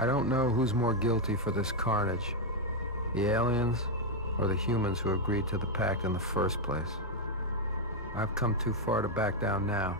I don't know who's more guilty for this carnage, the aliens or the humans who agreed to the pact in the first place. I've come too far to back down now.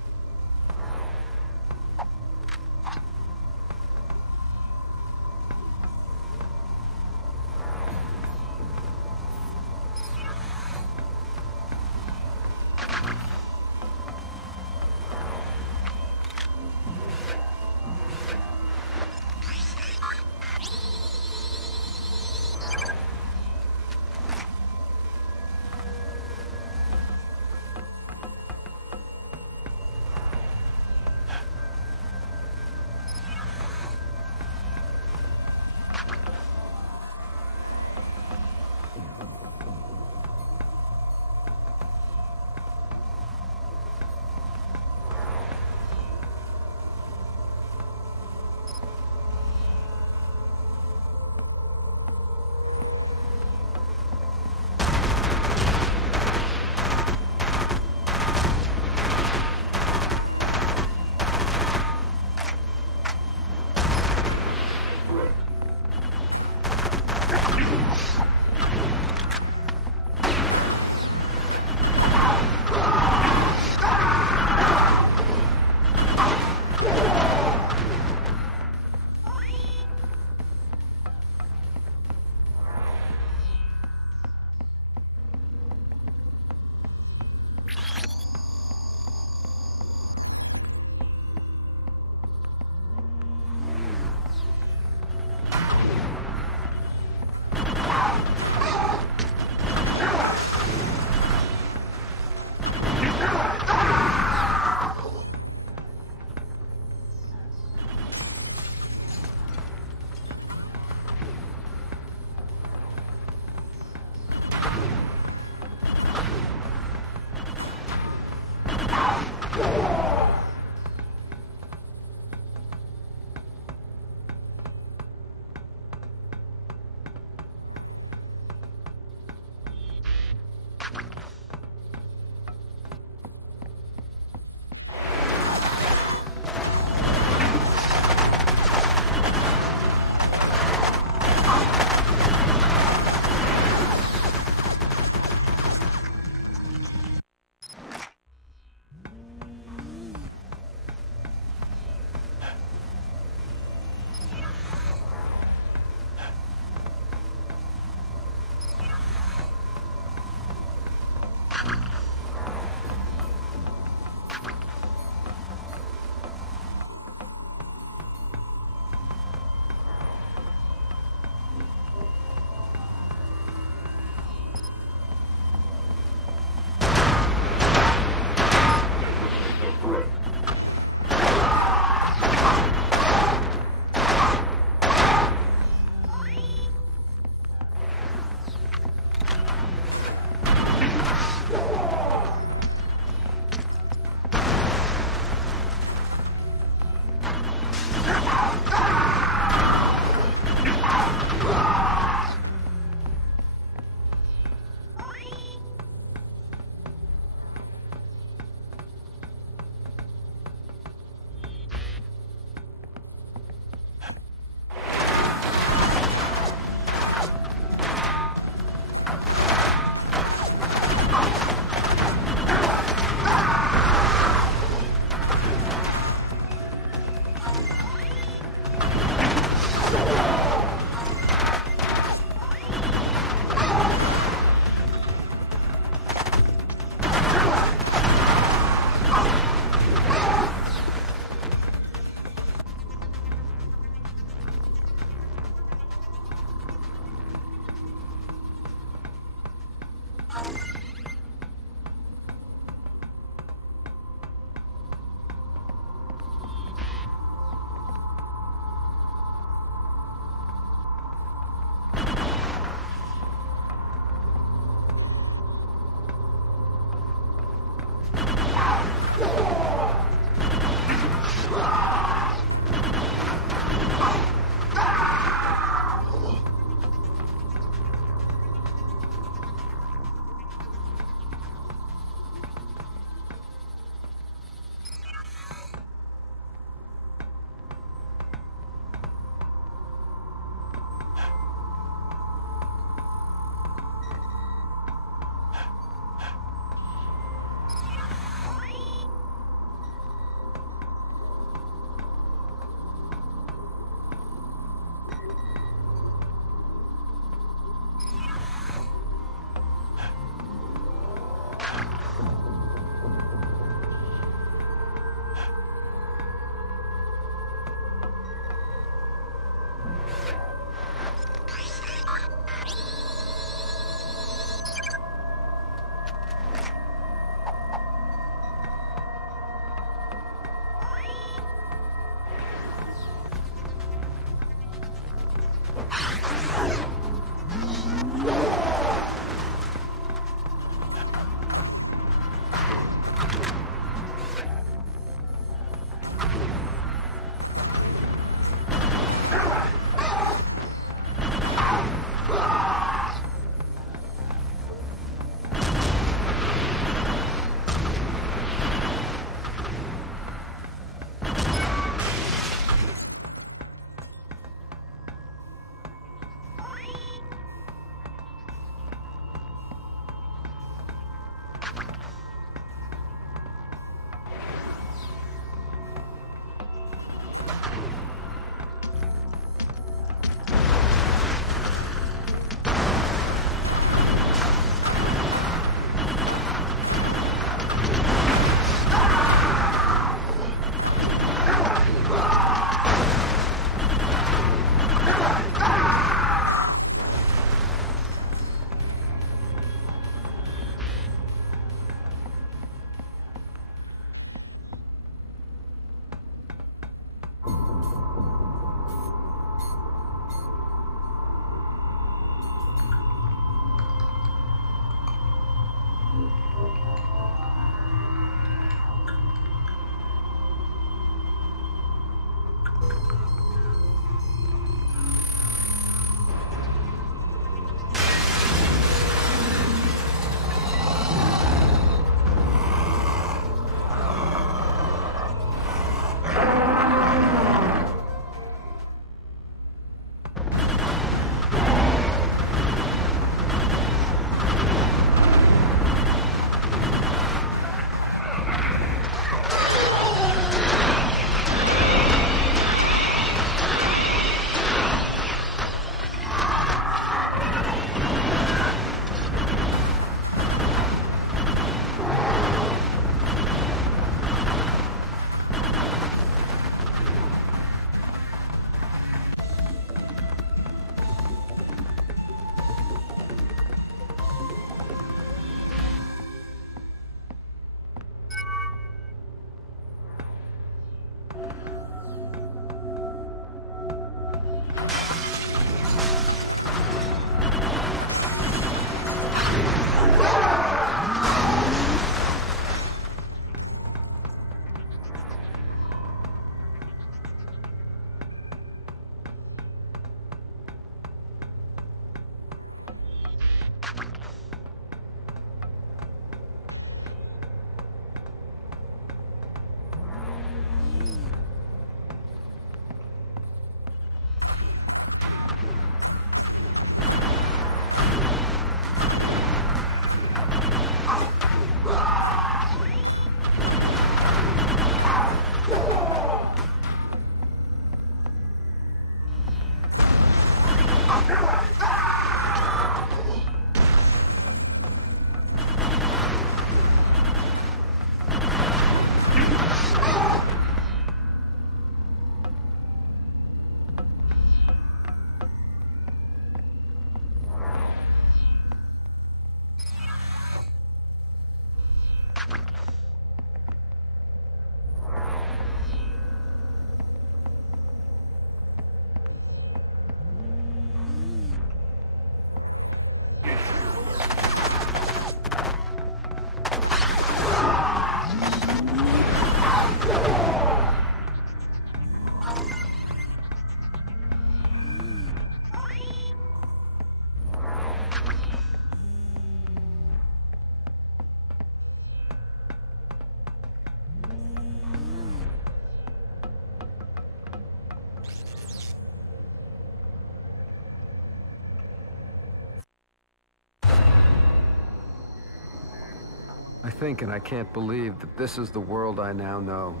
I think and I can't believe that this is the world I now know.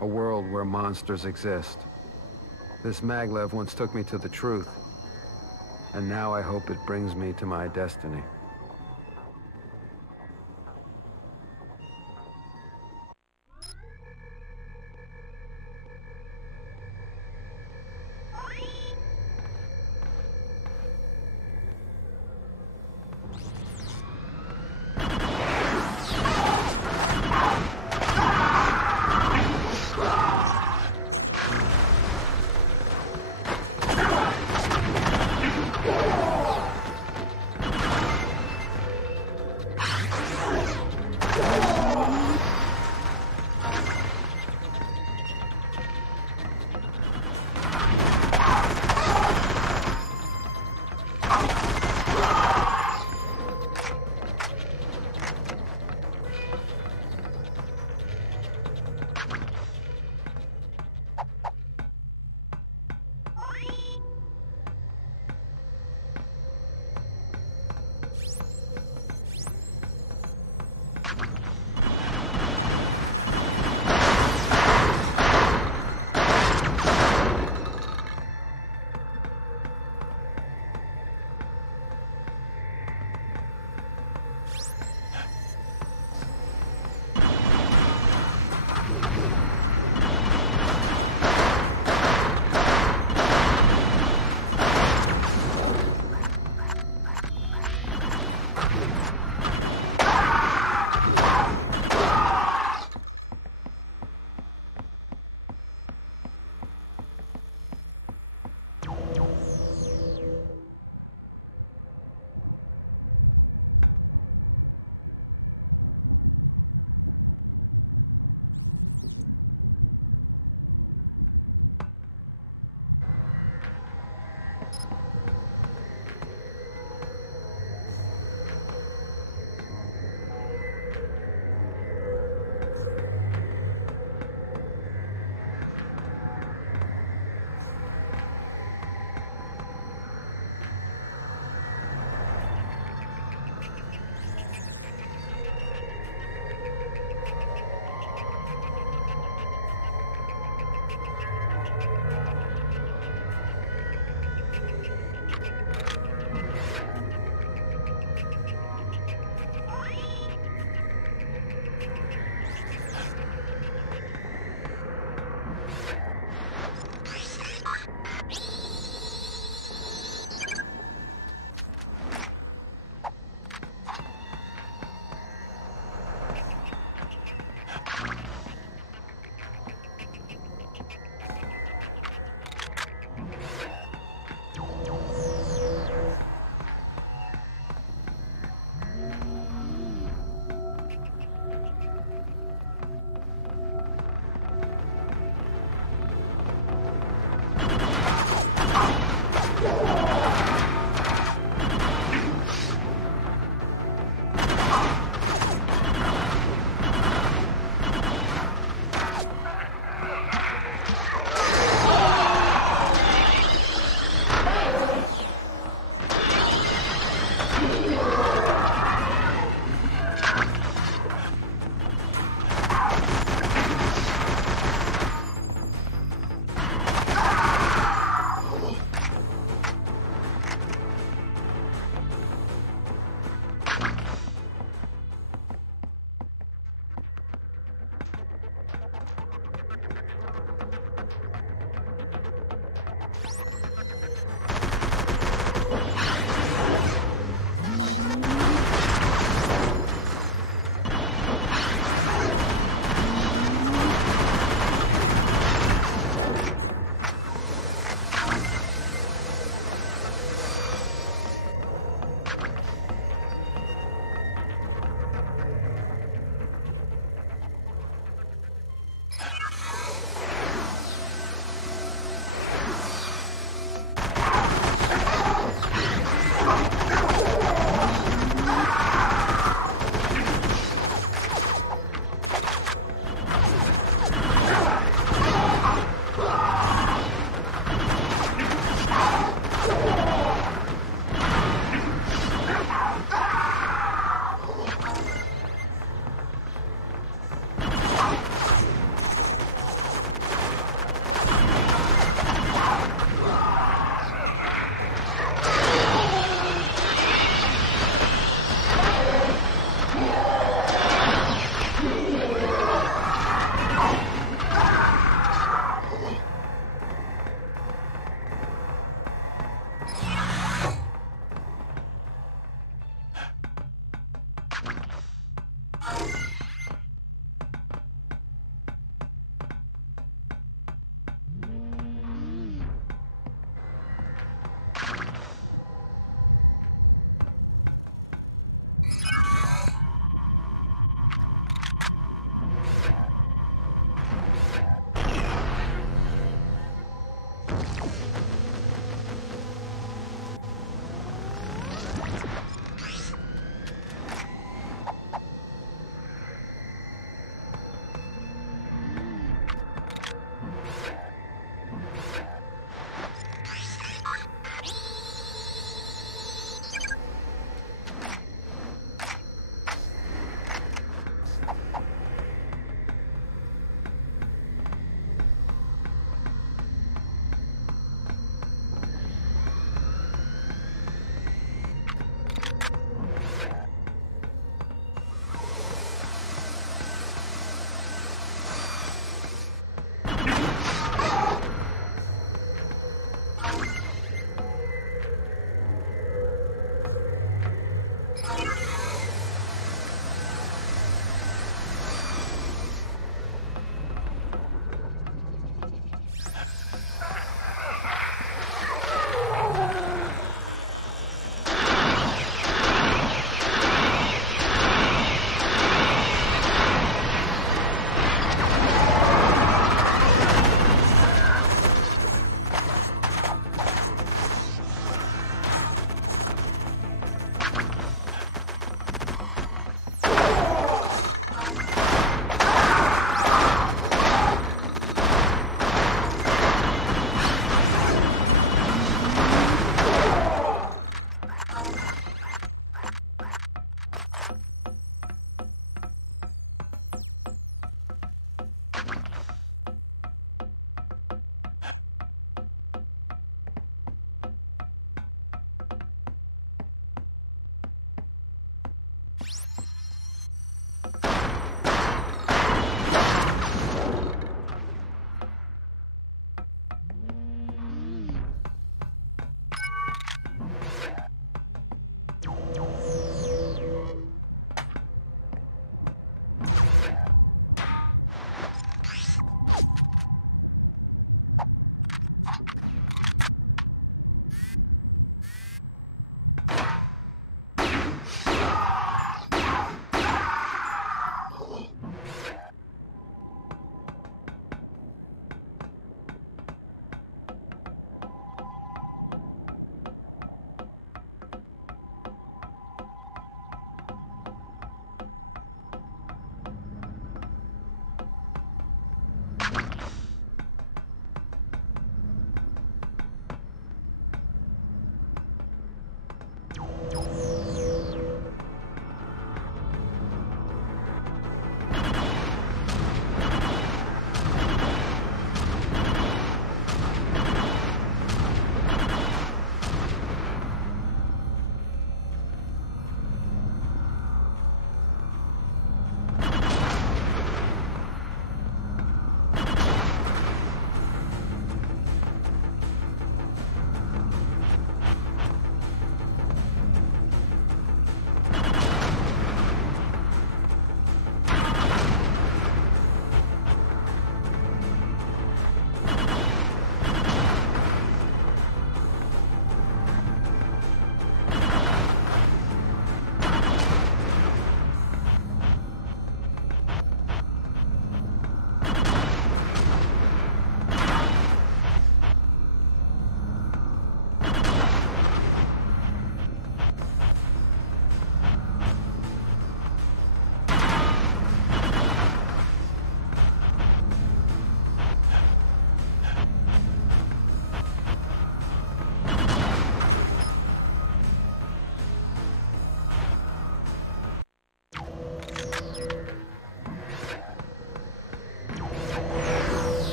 A world where monsters exist. This maglev once took me to the truth. And now I hope it brings me to my destiny.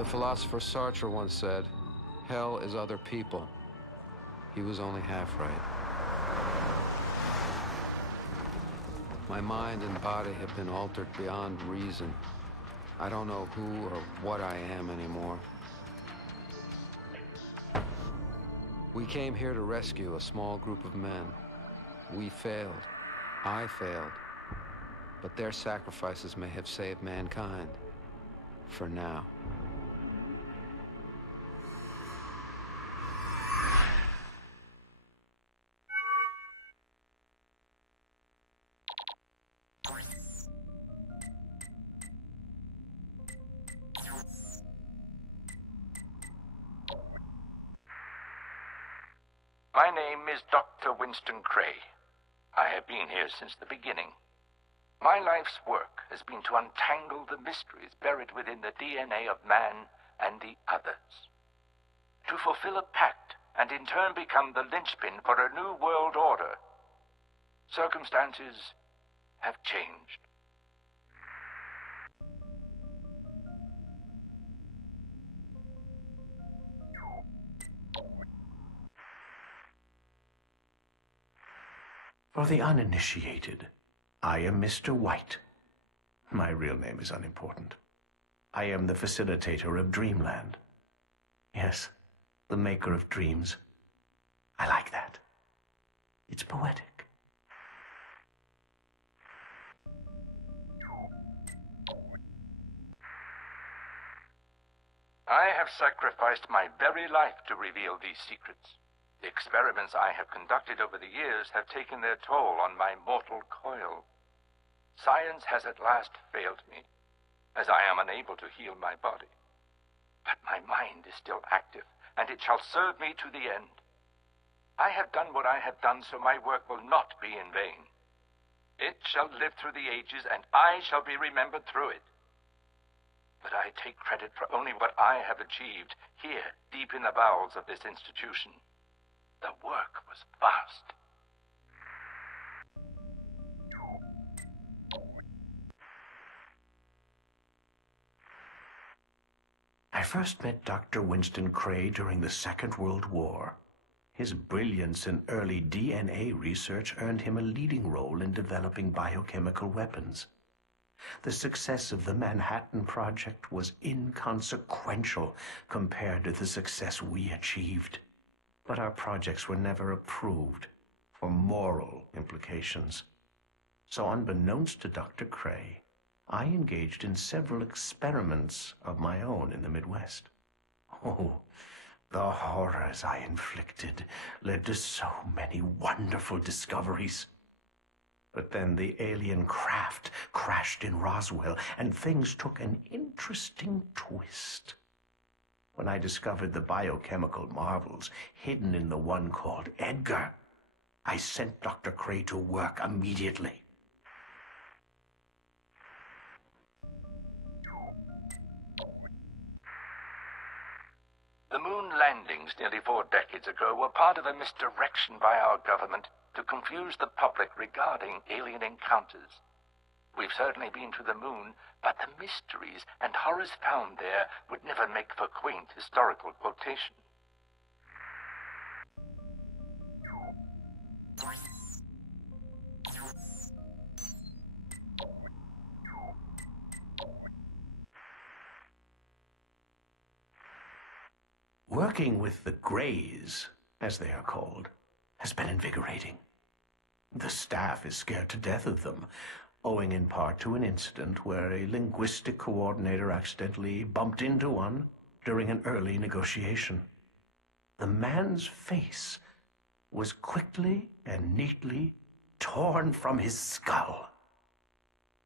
The philosopher Sartre once said, "Hell is other people." He was only half right. My mind and body have been altered beyond reason. I don't know who or what I am anymore. We came here to rescue a small group of men. We failed. I failed. But their sacrifices may have saved mankind. For now. My name is Dr. Winston Cray. I have been here since the beginning. My life's work has been to untangle the mysteries buried within the DNA of man and the others. To fulfill a pact and in turn become the linchpin for a new world order. Circumstances have changed. For the uninitiated, I am Mr. White. My real name is unimportant. I am the facilitator of Dreamland. Yes, the maker of dreams. I like that. It's poetic. I have sacrificed my very life to reveal these secrets. The experiments I have conducted over the years have taken their toll on my mortal coil. Science has at last failed me, as I am unable to heal my body. But my mind is still active, and it shall serve me to the end. I have done what I have done, so my work will not be in vain. It shall live through the ages, and I shall be remembered through it. But I take credit for only what I have achieved here, deep in the bowels of this institution. The work was vast. I first met Dr. Winston Cray during the Second World War. His brilliance in early DNA research earned him a leading role in developing biochemical weapons. The success of the Manhattan Project was inconsequential compared to the success we achieved. But our projects were never approved for moral implications. So unbeknownst to Dr. Cray, I engaged in several experiments of my own in the Midwest. Oh, the horrors I inflicted led to so many wonderful discoveries. But then the alien craft crashed in Roswell, and things took an interesting twist. When I discovered the biochemical marvels hidden in the one called Edgar, I sent Dr. Cray to work immediately. The moon landings nearly 4 decades ago were part of a misdirection by our government to confuse the public regarding alien encounters. We've certainly been to the moon, but the mysteries and horrors found there would never make for quaint historical quotation. Working with the Greys, as they are called, has been invigorating. The staff is scared to death of them, owing in part to an incident where a linguistic coordinator accidentally bumped into one during an early negotiation. The man's face was quickly and neatly torn from his skull.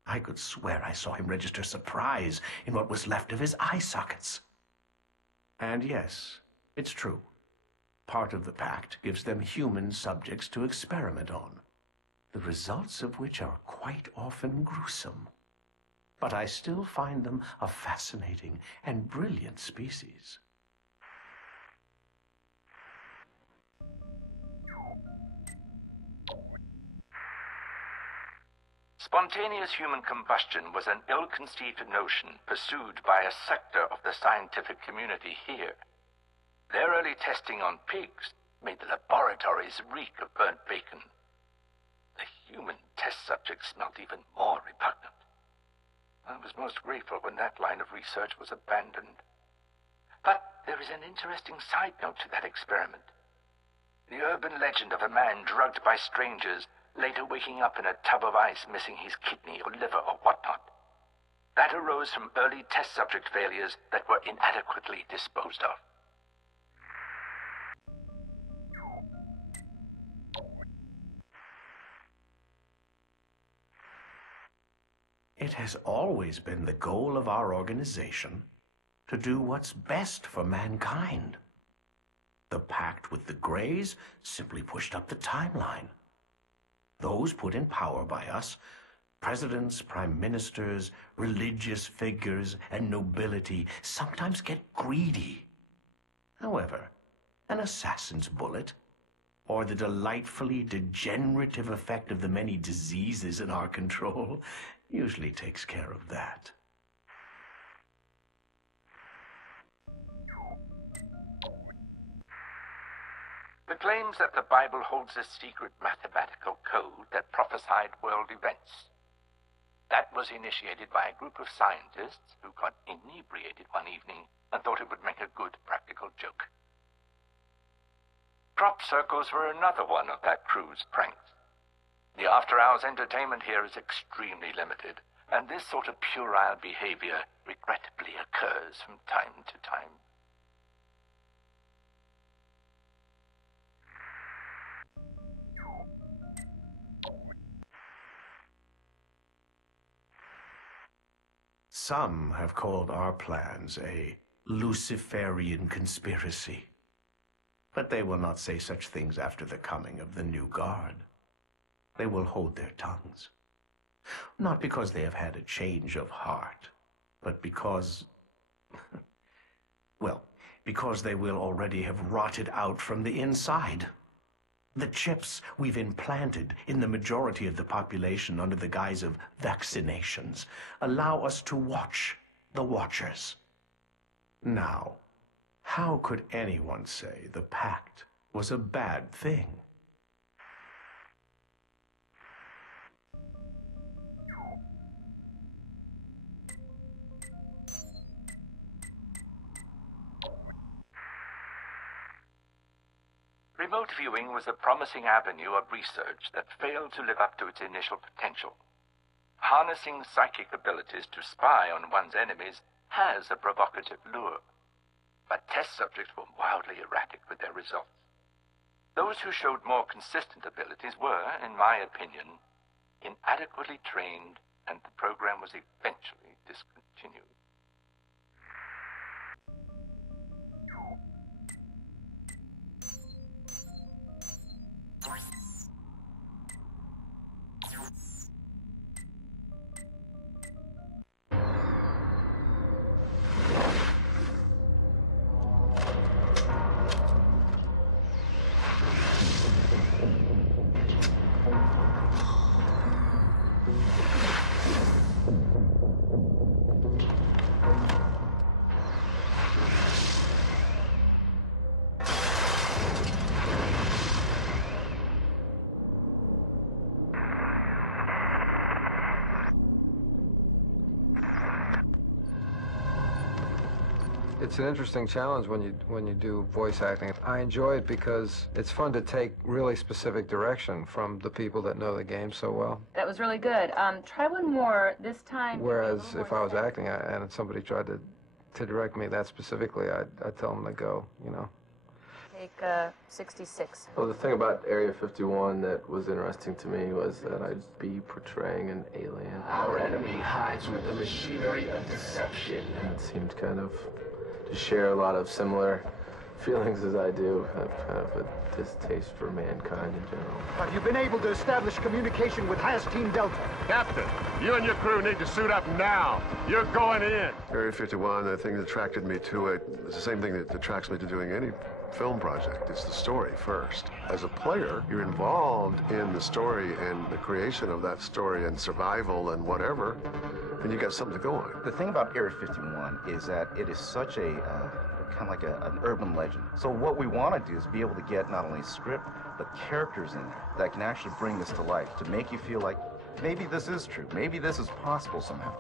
I could swear I saw him register surprise in what was left of his eye sockets. And yes, it's true. Part of the pact gives them human subjects to experiment on, the results of which are quite often gruesome. But I still find them a fascinating and brilliant species. Spontaneous human combustion was an ill-conceived notion pursued by a sector of the scientific community here. Their early testing on pigs made the laboratories reek of burnt bacon. The human test subjects smelled even more repugnant. I was most grateful when that line of research was abandoned. But there is an interesting side note to that experiment. The urban legend of a man drugged by strangers, later waking up in a tub of ice missing his kidney or liver or whatnot. That arose from early test subject failures that were inadequately disposed of. It has always been the goal of our organization to do what's best for mankind. The pact with the Greys simply pushed up the timeline. Those put in power by us, presidents, prime ministers, religious figures, and nobility, sometimes get greedy. However, an assassin's bullet, or the delightfully degenerative effect of the many diseases in our control, usually takes care of that. The claims that the Bible holds a secret mathematical code that prophesied world events. That was initiated by a group of scientists who got inebriated one evening and thought it would make a good practical joke. Crop circles were another one of that crew's pranks. The after-hours entertainment here is extremely limited, and this sort of puerile behavior regrettably occurs from time to time. Some have called our plans a Luciferian conspiracy. But they will not say such things after the coming of the new guard. They will hold their tongues. Not because they have had a change of heart, but because... well, because they will already have rotted out from the inside. The chips we've implanted in the majority of the population under the guise of vaccinations allow us to watch the watchers. Now, how could anyone say the pact was a bad thing? Remote viewing was a promising avenue of research that failed to live up to its initial potential. Harnessing psychic abilities to spy on one's enemies has a provocative lure, but test subjects were wildly erratic with their results. Those who showed more consistent abilities were, in my opinion, inadequately trained, and the program was eventually discontinued. It's an interesting challenge when you do voice acting. I enjoy it because it's fun to take really specific direction from the people that know the game so well. That was really good. Try one more this time. Whereas if I was acting and somebody tried to direct me that specifically, I'd tell them to go, you know. Take 66. Well, the thing about Area 51 that was interesting to me was that I'd be portraying an alien. Our enemy hides with the machinery of deception. And it seemed kind of to share a lot of similar feelings as I do. I have kind of a distaste for mankind in general. Have you been able to establish communication with Has Team Delta? Captain, you and your crew need to suit up now. You're going in. Area 51, the thing that attracted me to it is the same thing that attracts me to doing any film project. It's the story first. As a player, you're involved in the story and the creation of that story and survival and whatever, and you got something to go on. The thing about Area 51 is that it is such a kind of like an urban legend. So what we want to do is be able to get not only a script, but characters in there that can actually bring this to life, to make you feel like maybe this is true, maybe this is possible somehow.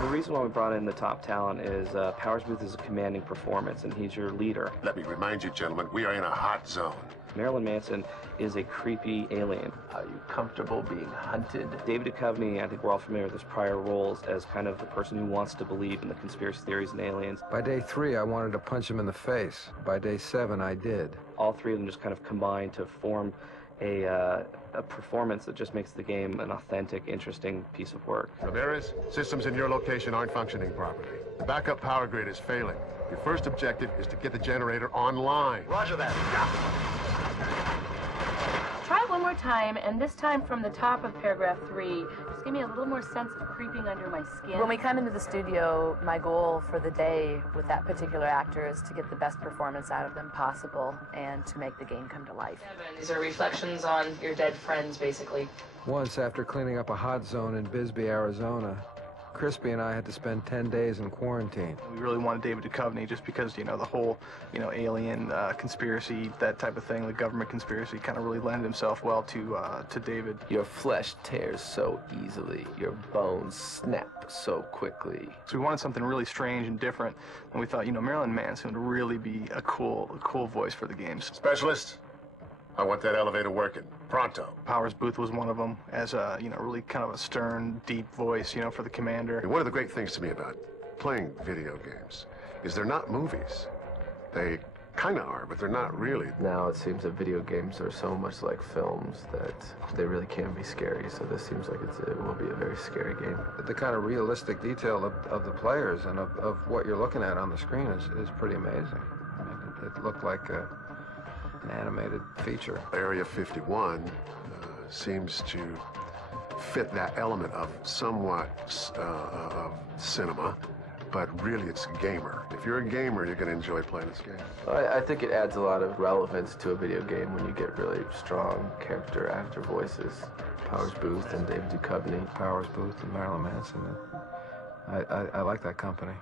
The reason why we brought in the top talent is Powers Booth is a commanding performance, and he's your leader. Let me remind you, gentlemen, we are in a hot zone. Marilyn Manson is a creepy alien. Are you comfortable being hunted? David Duchovny, I think we're all familiar with his prior roles as kind of the person who wants to believe in the conspiracy theories and aliens. By day 3, I wanted to punch him in the face. By day 7, I did. All three of them just kind of combine to form a performance that just makes the game an authentic, interesting piece of work. Ramirez, systems in your location aren't functioning properly. The backup power grid is failing. Your first objective is to get the generator online. Roger that. Try one more time, and this time from the top of paragraph 3. Just give me a little more sense of creeping under my skin. When we come into the studio, my goal for the day with that particular actor is to get the best performance out of them possible and to make the game come to life. These are reflections on your dead friends, basically. Once, after cleaning up a hot zone in Bisbee, Arizona, Crispy and I had to spend 10 days in quarantine. We really wanted David Duchovny just because, you know, the whole, alien conspiracy, that type of thing, the government conspiracy kind of really lended himself well to David. Your flesh tears so easily. Your bones snap so quickly. So we wanted something really strange and different, and we thought, Marilyn Manson would really be a cool voice for the games. Specialist, I want that elevator working. Pronto. Powers Booth was one of them, as a, really kind of a stern, deep voice, for the commander. One of the great things to me about playing video games is they're not movies. They kind of are, but they're not really. Now it seems that video games are so much like films that they really can be scary, so this seems like it will be a very scary game. The kind of realistic detail of the players and of what you're looking at on the screen is pretty amazing. I mean, it looked like an animated feature. Area 51 seems to fit that element of somewhat of cinema, but really it's gamer. If you're a gamer, you're going to enjoy playing this game. I think it adds a lot of relevance to a video game when you get really strong character actor voices. Powers Booth and David Duchovny. Powers Booth and Marilyn Manson. I like that company.